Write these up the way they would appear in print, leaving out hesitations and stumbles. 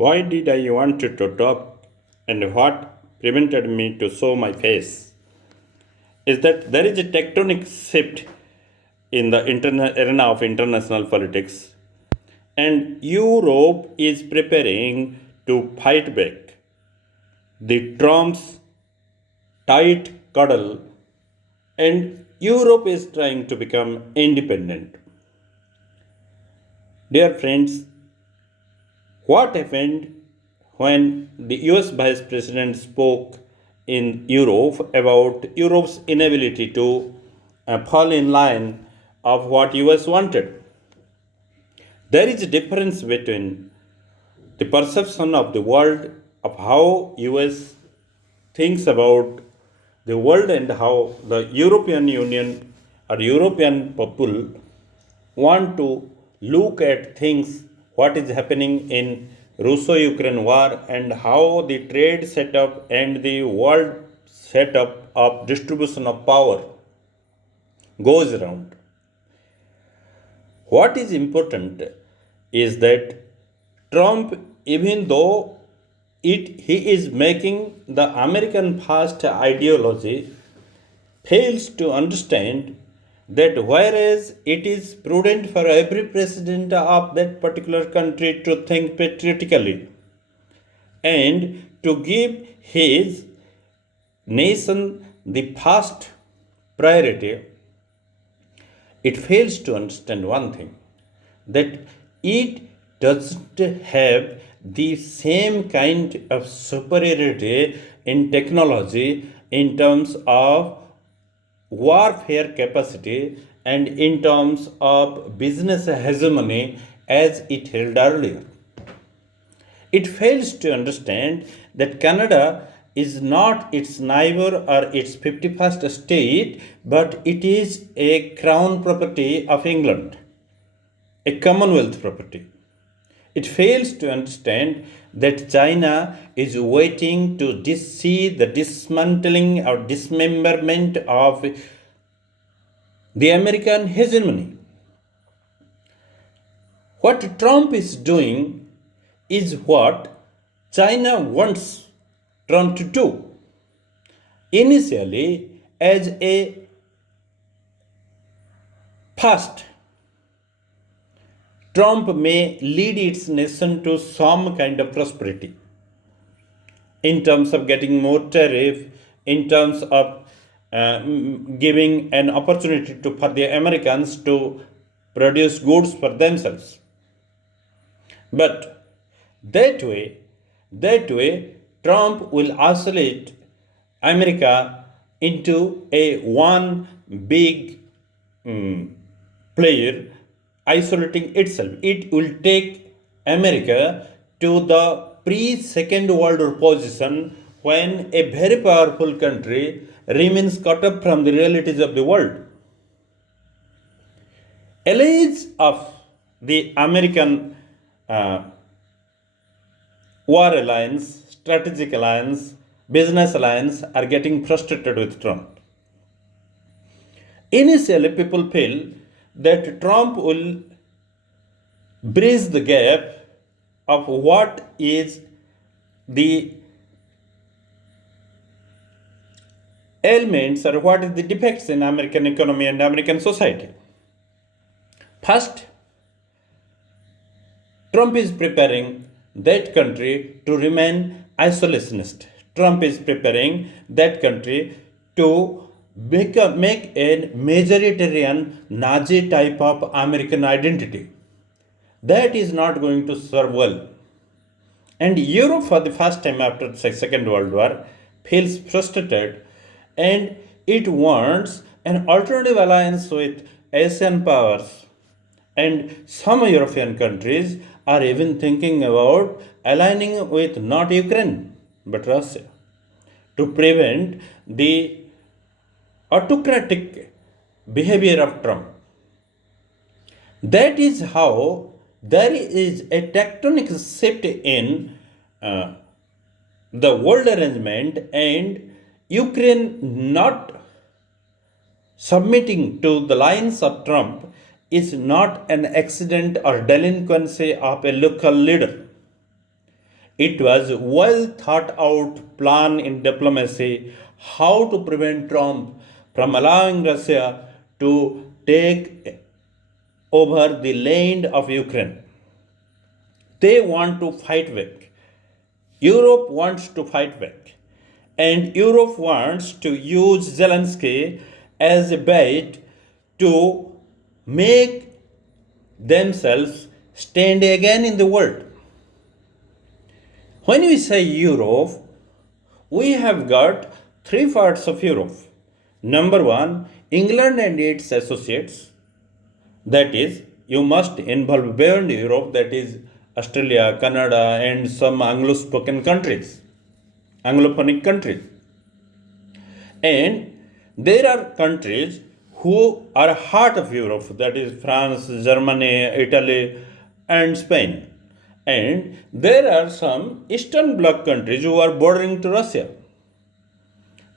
Why did I want to talk and what prevented me to show my face? Is that there is a tectonic shift in the arena of international politics, and Europe is preparing to fight back. The Trump's tight cuddle, and Europe is trying to become independent. Dear friends, what happened when the US Vice President spoke in Europe about Europe's inability to fall in line of what US wanted? There is a difference between the perception of the world of how US thinks about the world and how the European Union or European people want to look at things, what is happening in Russo-Ukraine war and how the trade setup and the world setup of distribution of power goes around. What is important is that Trump, even though he is making the American first ideology, fails to understand that whereas it is prudent for every president of that particular country to think patriotically and to give his nation the first priority, it fails to understand one thing, that it doesn't have the same kind of superiority in technology in terms of warfare capacity and in terms of business hegemony as it held earlier. It fails to understand that Canada is not its neighbor or its 51st state, but it is a crown property of England, a Commonwealth property. It fails to understand that China is waiting to see the dismantling or dismemberment of the American hegemony. What Trump is doing is what China wants Trump to do. Initially, as a first, Trump may lead its nation to some kind of prosperity in terms of getting more tariff, in terms of giving an opportunity for the Americans to produce goods for themselves. But that way, Trump will isolate America into a one big player isolating itself. It will take America to the pre-Second World War position when a very powerful country remains cut up from the realities of the world. Allies of the American war alliance, strategic alliance, business alliance are getting frustrated with Trump. Initially, people feel that Trump will bridge the gap of what is the ailments or what is the defects in American economy and American society. First, Trump is preparing that country to remain isolationist. Trump is preparing that country to make a majoritarian Nazi type of American identity. That is not going to serve well. And Europe, for the first time after the Second World War, feels frustrated and it wants an alternative alliance with Asian powers. And some European countries are even thinking about aligning with not Ukraine but Russia to prevent the autocratic behavior of Trump. That is how there is a tectonic shift in the world arrangement, and Ukraine not submitting to the lines of Trump is not an accident or delinquency of a local leader. It was well thought out plan in diplomacy how to prevent Trump from allowing Russia to take over the land of Ukraine. They want to fight back. Europe wants to fight back. And Europe wants to use Zelensky as a bait to make themselves stand again in the world. When we say Europe, we have got three parts of Europe. Number one, England and its associates. That is, you must involve beyond Europe, that is, Australia, Canada, and some Anglo-spoken countries, Anglophonic countries. And there are countries who are heart of Europe, that is France, Germany, Italy, and Spain. And there are some Eastern Bloc countries who are bordering to Russia.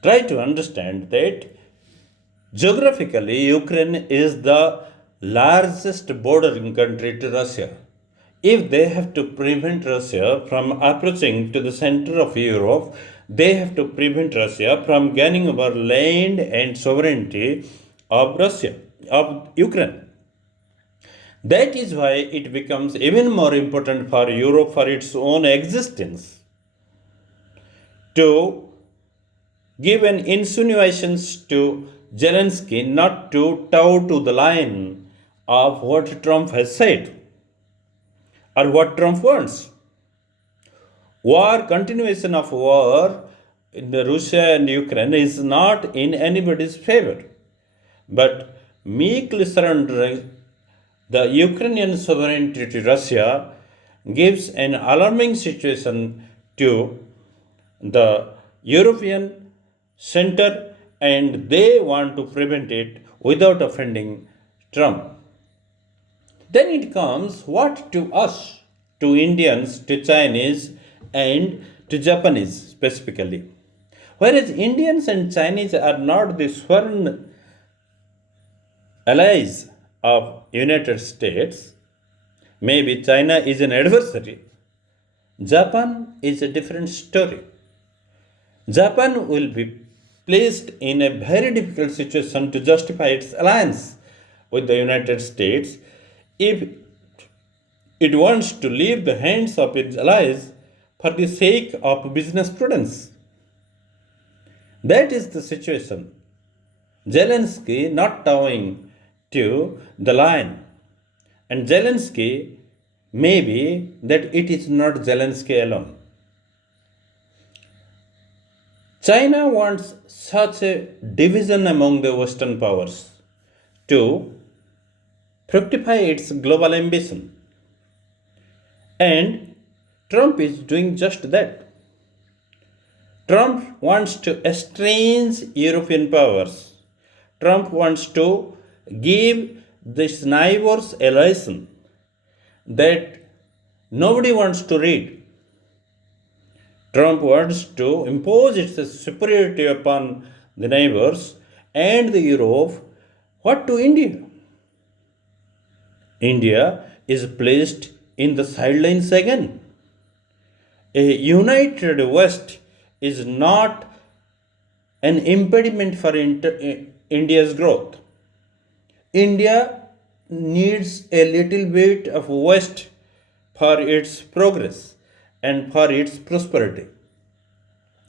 Try to understand that geographically, Ukraine is the largest bordering country to Russia. If they have to prevent Russia from approaching to the center of Europe, they have to prevent Russia from gaining over land and sovereignty of Russia, of Ukraine. That is why it becomes even more important for Europe for its own existence to give an insinuations to Zelensky not to toe to the line of what Trump has said or what Trump wants. Continuation of war in the Russia and Ukraine is not in anybody's favor, but meekly surrendering the Ukrainian sovereignty to Russia gives an alarming situation to the European center, and they want to prevent it without offending Trump. Then it comes what to us, to Indians, to Chinese, and to Japanese specifically. Whereas Indians and Chinese are not the sworn allies of United States, maybe China is an adversary. Japan is a different story. Japan will be placed in a very difficult situation to justify its alliance with the United States if it wants to leave the hands of its allies for the sake of business prudence. That is the situation. Zelensky not towing to the line. And Zelensky, maybe that it is not Zelensky alone. China wants such a division among the Western powers to fructify its global ambition. And Trump is doing just that. Trump wants to estrange European powers. Trump wants to give these neighbors a lesson that nobody wants to read. Trump wants to impose its superiority upon the neighbors and the Europe. What to India? India is placed in the sidelines again. A united West is not an impediment for India's growth. India needs a little bit of West for its progress and for its prosperity.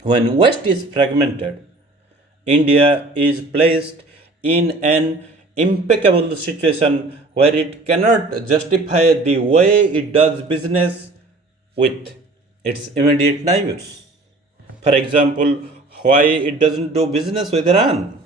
When West is fragmented, India is placed in an impeccable situation where it cannot justify the way it does business with its immediate neighbors. For example, why it doesn't do business with Iran,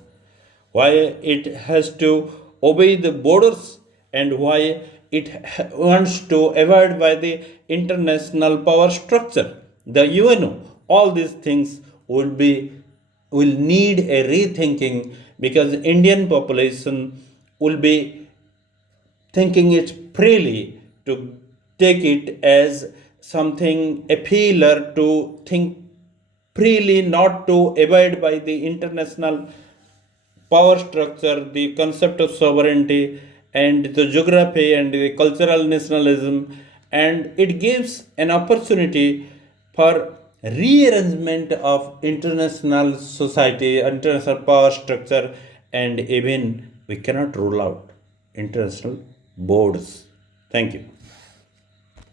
why it has to obey the borders, and why it wants to abide by the international power structure, the UNO. All these things will need a rethinking because Indian population will be thinking it freely to take it as something, a failure to think freely, not to abide by the international power structure, the concept of sovereignty, and the geography and the cultural nationalism, and it gives an opportunity for rearrangement of international society, international power structure, and even we cannot rule out international boards. Thank you.